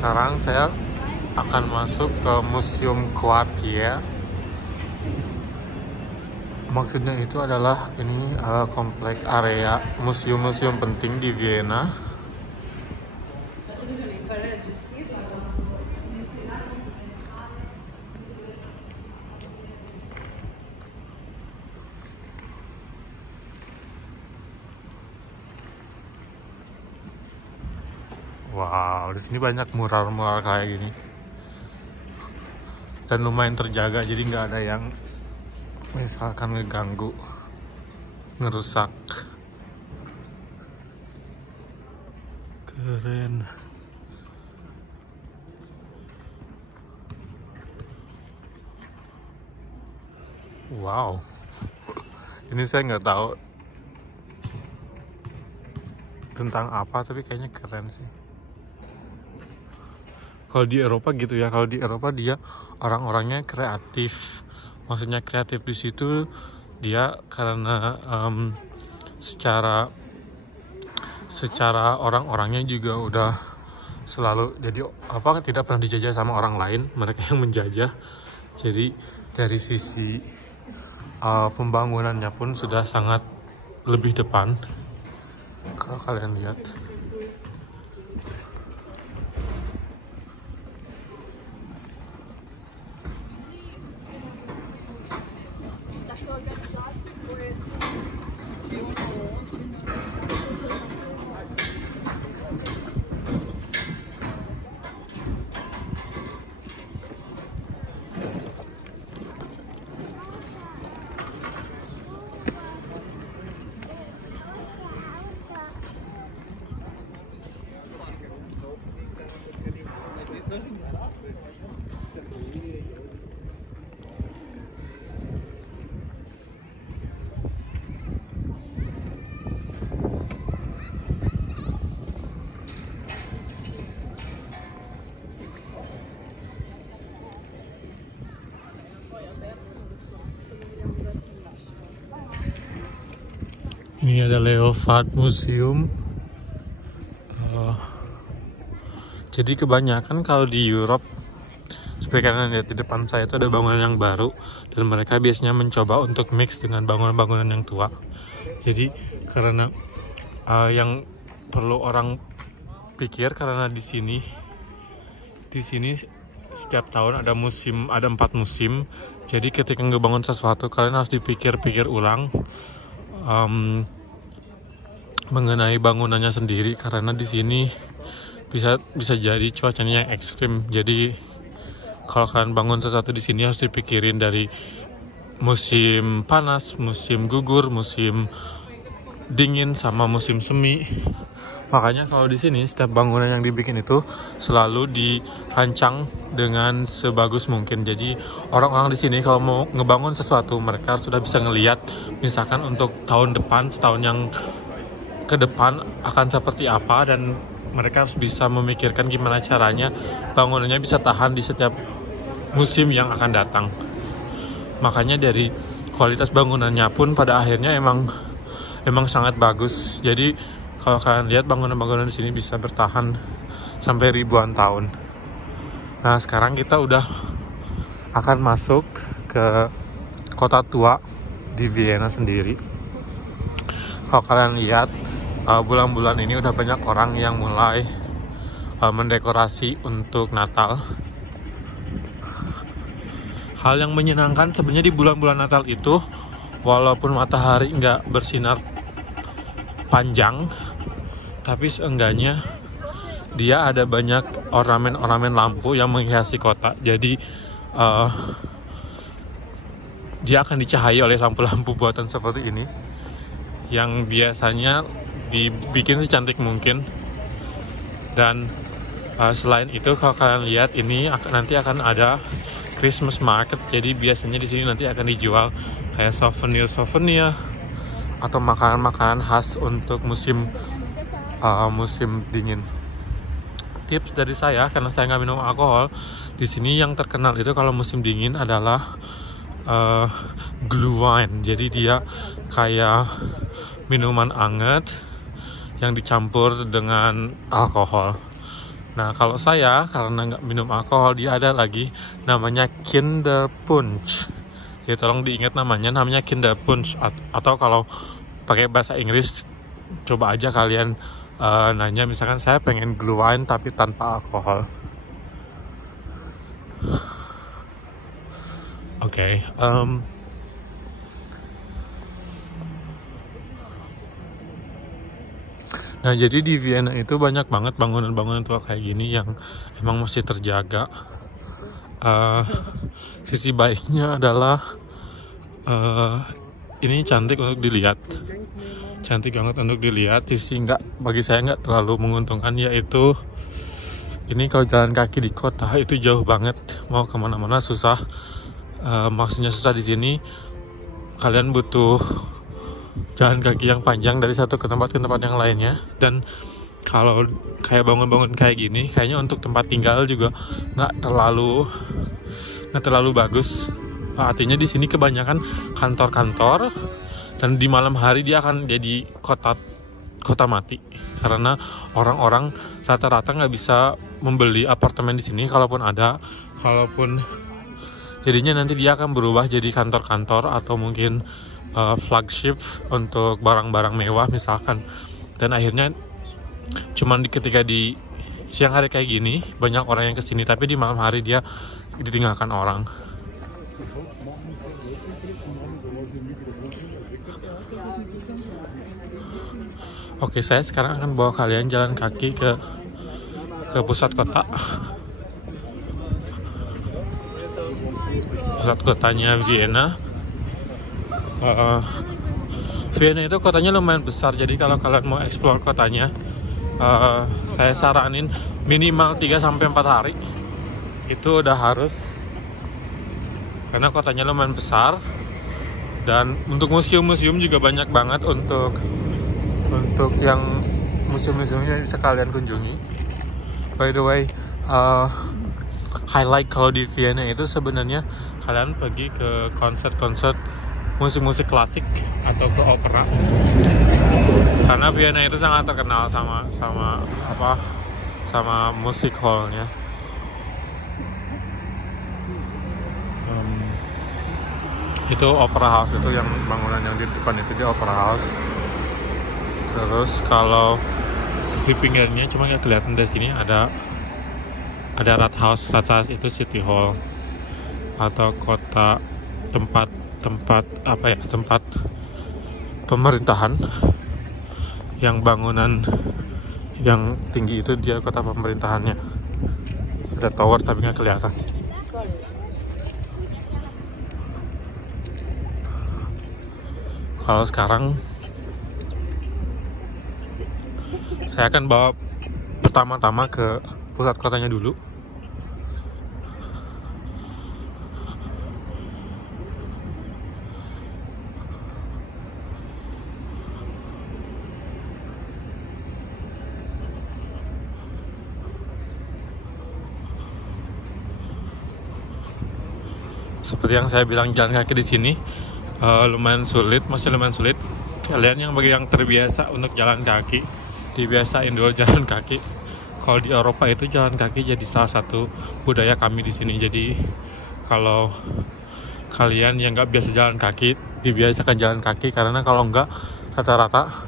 sekarang saya akan masuk ke Museum Quartier. Maksudnya itu adalah ini komplek area museum-museum penting di Vienna. Wow, di sini banyak mural-mural kayak gini. Dan lumayan terjaga, jadi nggak ada yang misalkan ngeganggu, ngerusak. Keren. Wow. Ini saya nggak tahu tentang apa, tapi kayaknya keren sih. Kalau di Eropa gitu ya, kalau di Eropa dia orang-orangnya kreatif. Maksudnya kreatif di situ dia karena secara orang-orangnya juga udah selalu jadi apa, tidak pernah dijajah sama orang lain, mereka yang menjajah. Jadi dari sisi pembangunannya pun sudah sangat lebih depan. Kalau kalian lihat. Ini ada Leopard Museum. Jadi kebanyakan kalau di Europe, seperti kalian lihat di depan saya itu ada bangunan yang baru, dan mereka biasanya mencoba untuk mix dengan bangunan-bangunan yang tua. Jadi karena yang perlu orang pikir, karena di sini setiap tahun ada 4 musim. Jadi ketika ngebangun sesuatu, kalian harus dipikir-pikir ulang mengenai bangunannya sendiri, karena di sini bisa jadi cuacanya yang ekstrim. Jadi kalau kalian bangun sesuatu di sini harus dipikirin dari musim panas, musim gugur, musim dingin, sama musim semi. Makanya kalau di sini setiap bangunan yang dibikin itu selalu dirancang dengan sebagus mungkin. Jadi orang-orang di sini kalau mau ngebangun sesuatu, mereka sudah bisa ngelihat misalkan untuk tahun depan, setahun yang ke depan akan seperti apa, dan mereka harus bisa memikirkan gimana caranya bangunannya bisa tahan di setiap musim yang akan datang. Makanya dari kualitas bangunannya pun pada akhirnya emang sangat bagus. Jadi kalau kalian lihat bangunan-bangunan di sini bisa bertahan sampai ribuan tahun. Nah, sekarang kita udah akan masuk ke kota tua di Vienna sendiri. Kalau kalian lihat bulan-bulan ini udah banyak orang yang mulai mendekorasi untuk Natal. Hal yang menyenangkan sebenarnya di bulan-bulan Natal itu, walaupun matahari nggak bersinar panjang, tapi seenggaknya dia ada banyak ornamen-ornamen lampu yang menghiasi kota. Jadi dia akan dicahai oleh lampu-lampu buatan seperti ini, yang biasanya dibikin secantik mungkin. Dan selain itu, kalau kalian lihat ini nanti akan ada Christmas market. Jadi biasanya di sini nanti akan dijual kayak souvenir atau makanan-makanan khas untuk musim dingin. Tips dari saya, karena saya nggak minum alkohol, di sini yang terkenal itu kalau musim dingin adalah Glühwein. Jadi dia kayak minuman anget yang dicampur dengan alkohol. Nah, kalau saya karena nggak minum alkohol, dia ada lagi namanya Kinderpunsch. Ya tolong diingat namanya Kinderpunsch. Atau kalau pakai bahasa Inggris, coba aja kalian nanya misalkan saya pengen Glühwein tapi tanpa alkohol. Oke, nah jadi di Vienna itu banyak banget bangunan-bangunan tua kayak gini yang emang masih terjaga. Sisi baiknya adalah ini cantik untuk dilihat, cantik banget untuk dilihat. Sisi bagi saya nggak terlalu menguntungkan, yaitu ini kalau jalan kaki di kota itu jauh banget, mau kemana-mana susah. Maksudnya susah di sini kalian butuh jalan kaki yang panjang dari satu ke tempat yang lainnya. Dan kalau kayak bangun-bangun kayak gini, kayaknya untuk tempat tinggal juga nggak terlalu bagus. Artinya di sini kebanyakan kantor-kantor, dan di malam hari dia akan jadi kota mati karena orang-orang rata-rata nggak bisa membeli apartemen di sini. Kalaupun jadinya nanti dia akan berubah jadi kantor-kantor atau mungkin flagship untuk barang-barang mewah misalkan. Dan akhirnya cuman ketika di siang hari kayak gini banyak orang yang kesini, tapi di malam hari dia ditinggalkan orang. Oke, saya sekarang akan bawa kalian jalan kaki ke pusat kota. Pusat kotanya Vienna. Vienna itu kotanya lumayan besar, jadi kalau kalian mau explore kotanya, saya saranin minimal 3-4 hari itu udah harus, karena kotanya lumayan besar. Dan untuk museum-museum juga banyak banget, untuk yang museum-museumnya bisa kalian kunjungi. By the way, highlight kalau di Vienna itu sebenarnya kalian pergi ke konser-konser musik-musik klasik atau ke opera, karena Vienna itu sangat terkenal sama musik hallnya. Itu Opera House, itu yang bangunan yang di depan itu di Opera House. Terus kalau di pinggirnya cuma nggak kelihatan dari sini ada Rathaus itu City Hall, atau tempat pemerintahan, yang bangunan yang tinggi itu dia kota pemerintahannya. Ada tower tapi nggak kelihatan. Kalau sekarang saya akan bawa pertama-tama ke pusat kotanya dulu. Seperti yang saya bilang, jalan kaki di sini masih lumayan sulit. Kalian bagi yang terbiasa untuk jalan kaki, dibiasain dulu jalan kaki. Kalau di Eropa itu jalan kaki jadi salah satu budaya kami di sini. Jadi kalau kalian yang nggak biasa jalan kaki, dibiasakan jalan kaki, karena kalau nggak rata-rata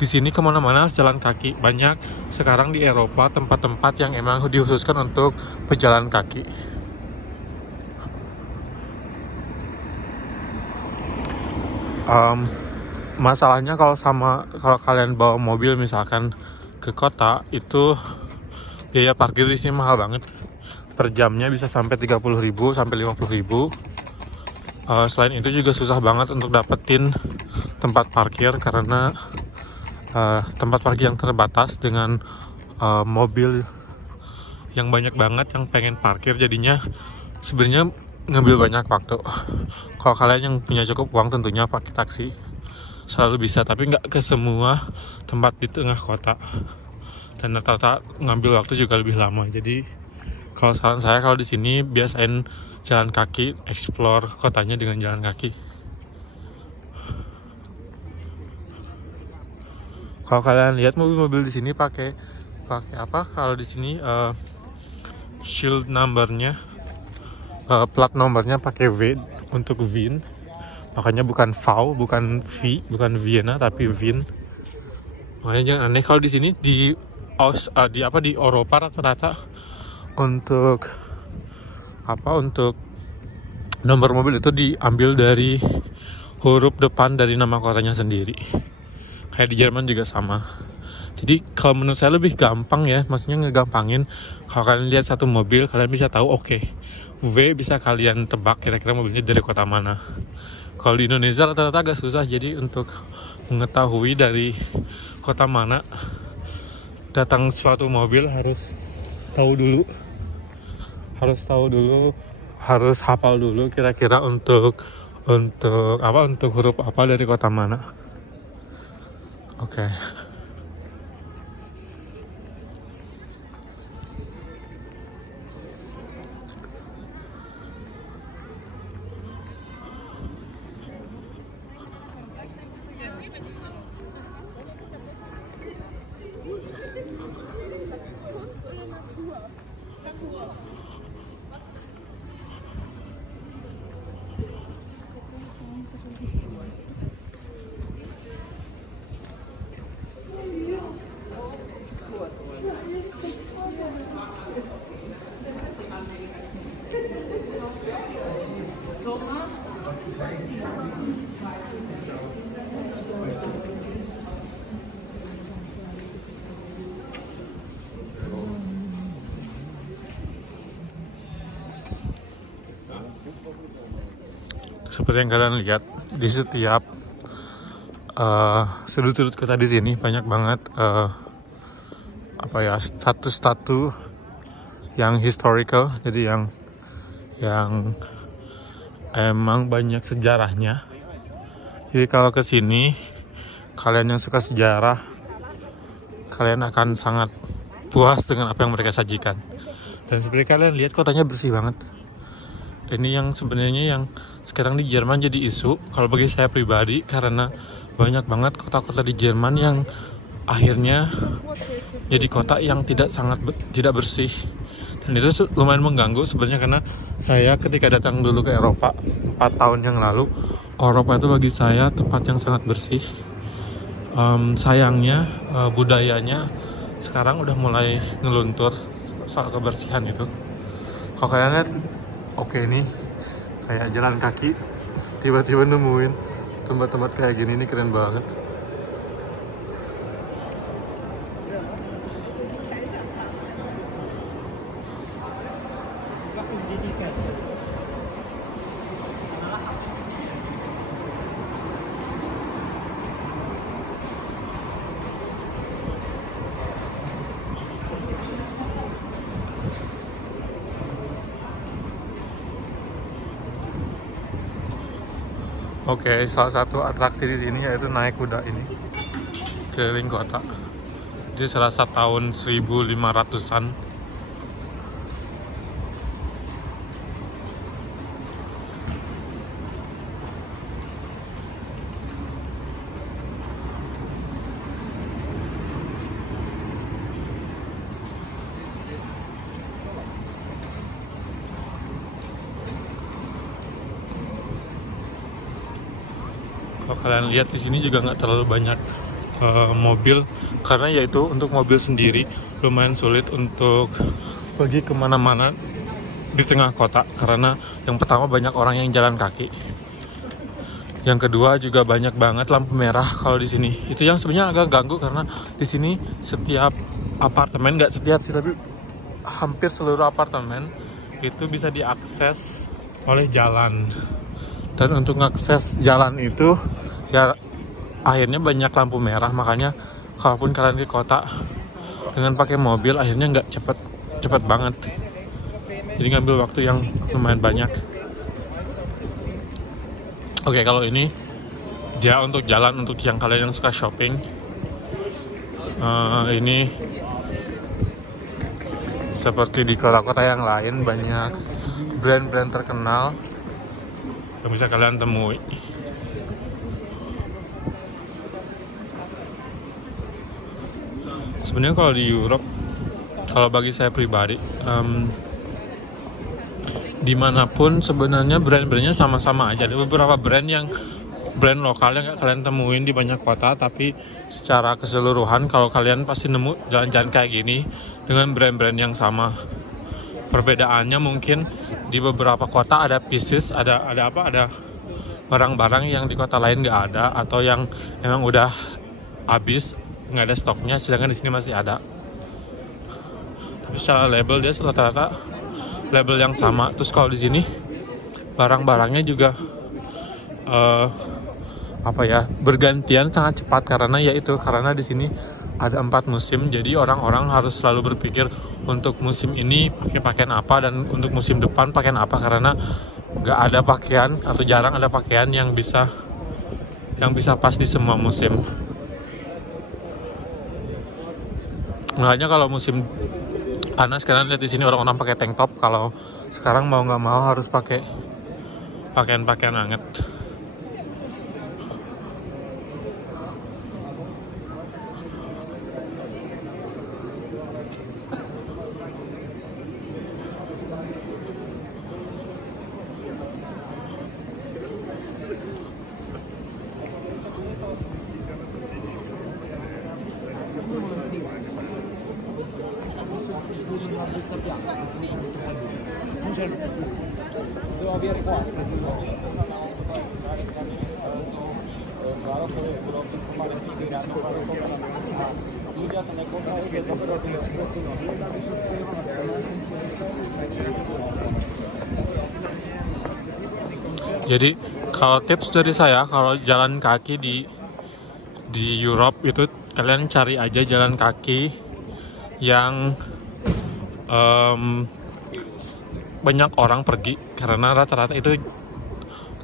di sini kemana-mana harus jalan kaki. Banyak sekarang di Eropa tempat-tempat yang emang dikhususkan untuk pejalan kaki. Masalahnya kalau kalian bawa mobil misalkan ke kota, itu biaya parkir di sini mahal banget. Per jamnya bisa sampai 30.000 sampai 50.000. Selain itu juga susah banget untuk dapetin tempat parkir, karena tempat parkir yang terbatas dengan mobil yang banyak banget yang pengen parkir. Jadinya sebenarnya ngambil banyak waktu. Kalau kalian yang punya cukup uang tentunya pakai taksi selalu bisa, tapi nggak ke semua tempat di tengah kota, dan rata-rata ngambil waktu juga lebih lama. Jadi kalau saran saya, kalau di sini biasain jalan kaki, explore kotanya dengan jalan kaki. Kalau kalian lihat mobil-mobil di sini pakai pakai apa kalau di sini, shield numbernya, plat nomornya pakai V untuk VIN, makanya bukan VAU, bukan V, bukan Vienna tapi VIN. Makanya jangan aneh kalau di sini di Eropa rata-rata untuk nomor mobil itu diambil dari huruf depan dari nama kotanya sendiri. Kayak di Jerman juga sama. Jadi kalau menurut saya lebih gampang ya, maksudnya ngegampangin. Kalau kalian lihat satu mobil, kalian bisa tahu oke, V bisa kalian tebak kira-kira mobilnya dari kota mana. Kalau di Indonesia rata-rata agak susah, jadi untuk mengetahui dari kota mana datang suatu mobil harus hafal dulu kira-kira untuk huruf apa dari kota mana. Oke. Seperti yang kalian lihat di setiap sudut-sudut kota di sini banyak banget status yang historical, jadi yang emang banyak sejarahnya. Jadi kalau ke sini kalian yang suka sejarah, kalian akan sangat puas dengan apa yang mereka sajikan. Dan seperti kalian lihat kotanya bersih banget. Ini yang sebenarnya yang sekarang di Jerman jadi isu kalau bagi saya pribadi, karena banyak banget kota-kota di Jerman yang akhirnya jadi kota yang tidak bersih. Dan itu lumayan mengganggu sebenarnya, karena saya ketika datang dulu ke Eropa 4 tahun yang lalu, Eropa itu bagi saya tempat yang sangat bersih. Sayangnya budayanya sekarang udah mulai ngeluntur soal kebersihan itu. Kalau kalian lihat, oke nih kayak jalan kaki tiba-tiba nemuin tempat-tempat kayak gini, ini keren banget. Oke, salah satu atraksi di sini yaitu naik kuda ini keliling kota. Jadi serasa tahun 1500-an. Kalau kalian lihat di sini juga nggak terlalu banyak mobil, karena yaitu untuk mobil sendiri lumayan sulit untuk pergi kemana-mana di tengah kota, karena yang pertama banyak orang yang jalan kaki, yang kedua juga banyak banget lampu merah kalau di sini. Itu yang sebenarnya agak ganggu, karena di sini setiap apartemen, nggak setiap sih tapi hampir seluruh apartemen itu bisa diakses oleh jalan. Dan untuk mengakses jalan itu ya akhirnya banyak lampu merah, makanya kalaupun kalian ke kota dengan pakai mobil akhirnya nggak cepet banget, jadi ngambil waktu yang lumayan banyak. Oke, kalau ini dia untuk jalan, untuk yang kalian yang suka shopping. Ini seperti di kota-kota yang lain, banyak brand-brand terkenal yang bisa kalian temui. Sebenarnya kalau di Europe kalau bagi saya pribadi, dimanapun sebenarnya brand-brandnya sama-sama aja. Ada beberapa brand lokal yang gak kalian temuin di banyak kota, tapi secara keseluruhan kalau kalian pasti nemu jalan-jalan kayak gini dengan brand-brand yang sama. Perbedaannya mungkin di beberapa kota ada pieces, ada barang-barang yang di kota lain nggak ada, atau yang emang udah habis nggak ada stoknya, sedangkan di sini masih ada. Tapi secara label dia rata-rata label yang sama. Terus kalau di sini barang-barangnya juga bergantian sangat cepat, karena di sini ada 4 musim, jadi orang-orang harus selalu berpikir untuk musim ini pakai pakaian apa dan untuk musim depan pakaian apa, karena nggak ada pakaian atau jarang ada pakaian yang bisa pas di semua musim. Makanya kalau musim panas kalian lihat di sini orang-orang pakai tank top, kalau sekarang mau nggak mau harus pakai pakaian hangat. Jadi kalau tips dari saya, kalau jalan kaki di Europe itu kalian cari aja jalan kaki yang banyak orang pergi, karena rata-rata itu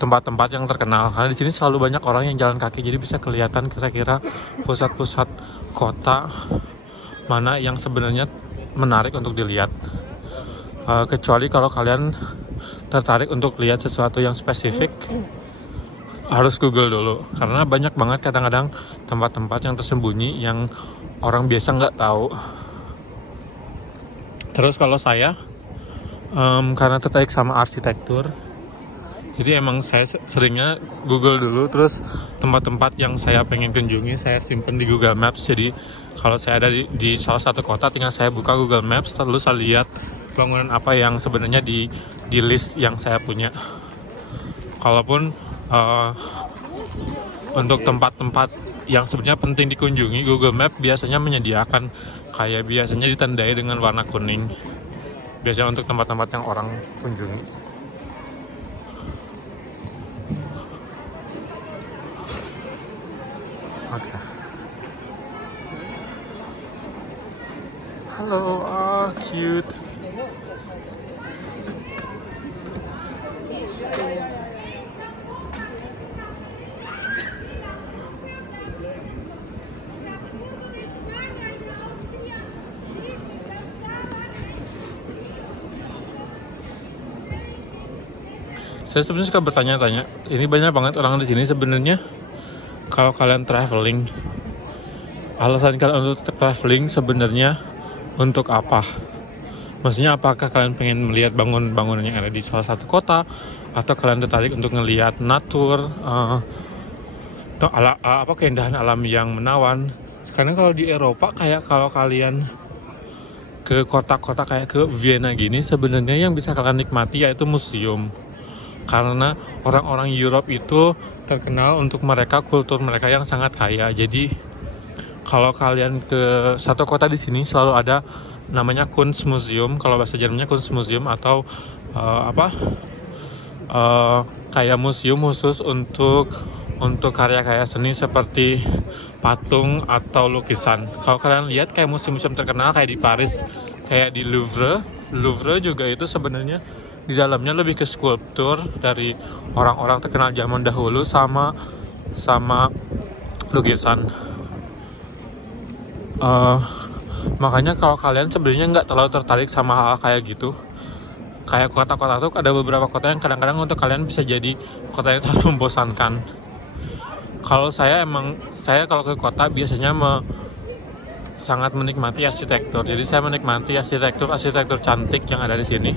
tempat-tempat yang terkenal. Karena di sini selalu banyak orang yang jalan kaki, jadi bisa kelihatan kira-kira pusat-pusat kota mana yang sebenarnya menarik untuk dilihat. Kecuali kalau kalian tertarik untuk lihat sesuatu yang spesifik, harus Google dulu, karena banyak banget kadang-kadang tempat-tempat yang tersembunyi yang orang biasa nggak tahu. Terus kalau saya karena tertarik sama arsitektur, jadi emang saya seringnya Google dulu, terus tempat-tempat yang saya pengen kunjungi saya simpen di Google Maps. Jadi kalau saya ada di salah satu kota, tinggal saya buka Google Maps, lalu saya lihat bangunan apa yang sebenarnya di list yang saya punya. Kalaupun untuk tempat-tempat yang sebenarnya penting dikunjungi, Google Map biasanya menyediakan kayak biasanya ditandai dengan warna kuning, biasanya untuk tempat-tempat yang orang kunjungi. Oke. Halo, cute. Saya sebenarnya suka bertanya-tanya. Ini banyak banget orang di sini sebenarnya. Kalau kalian traveling, alasan kalian untuk traveling sebenarnya untuk apa? Maksudnya apakah kalian pengen melihat bangunan-bangunan yang ada di salah satu kota, atau kalian tertarik untuk melihat natur, atau keindahan alam yang menawan? Sekarang kalau di Eropa, kayak kalau kalian ke kota-kota kayak ke Vienna gini, sebenarnya yang bisa kalian nikmati yaitu museum. Karena orang-orang Europe itu terkenal untuk kultur mereka yang sangat kaya. Jadi kalau kalian ke satu kota di sini selalu ada namanya Kunstmuseum, kalau bahasa Jermannya Kunstmuseum, atau kayak museum khusus untuk karya-karya seni seperti patung atau lukisan. Kalau kalian lihat kayak museum-museum terkenal kayak di Paris, kayak di Louvre juga itu sebenarnya di dalamnya lebih ke skulptur dari orang-orang terkenal zaman dahulu sama lukisan. Makanya kalau kalian sebenarnya nggak terlalu tertarik sama hal kayak gitu, kayak kota-kota tuh ada beberapa kota yang kadang-kadang untuk kalian bisa jadi kota yang terlalu membosankan. Kalau saya kalau ke kota biasanya sangat menikmati arsitektur. Jadi saya menikmati arsitektur cantik yang ada di sini.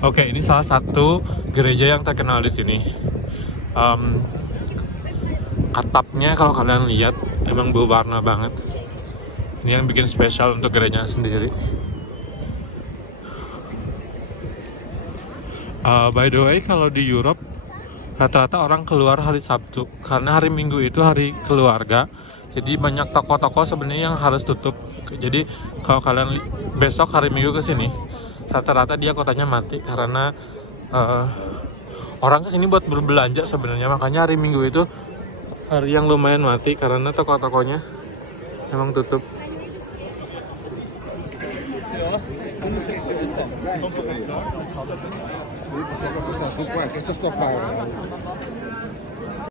Oke, ini salah satu gereja yang terkenal di sini. Atapnya kalau kalian lihat emang berwarna banget. Ini yang bikin spesial untuk gerejanya sendiri. By the way, kalau di Europe rata-rata orang keluar hari Sabtu karena hari Minggu itu hari keluarga. Jadi banyak toko-toko sebenarnya yang harus tutup. Jadi kalau kalian besok hari Minggu ke sini, rata-rata dia kotanya mati karena orang kesini buat berbelanja sebenarnya. Makanya hari Minggu itu hari yang lumayan mati karena toko-tokonya emang tutup.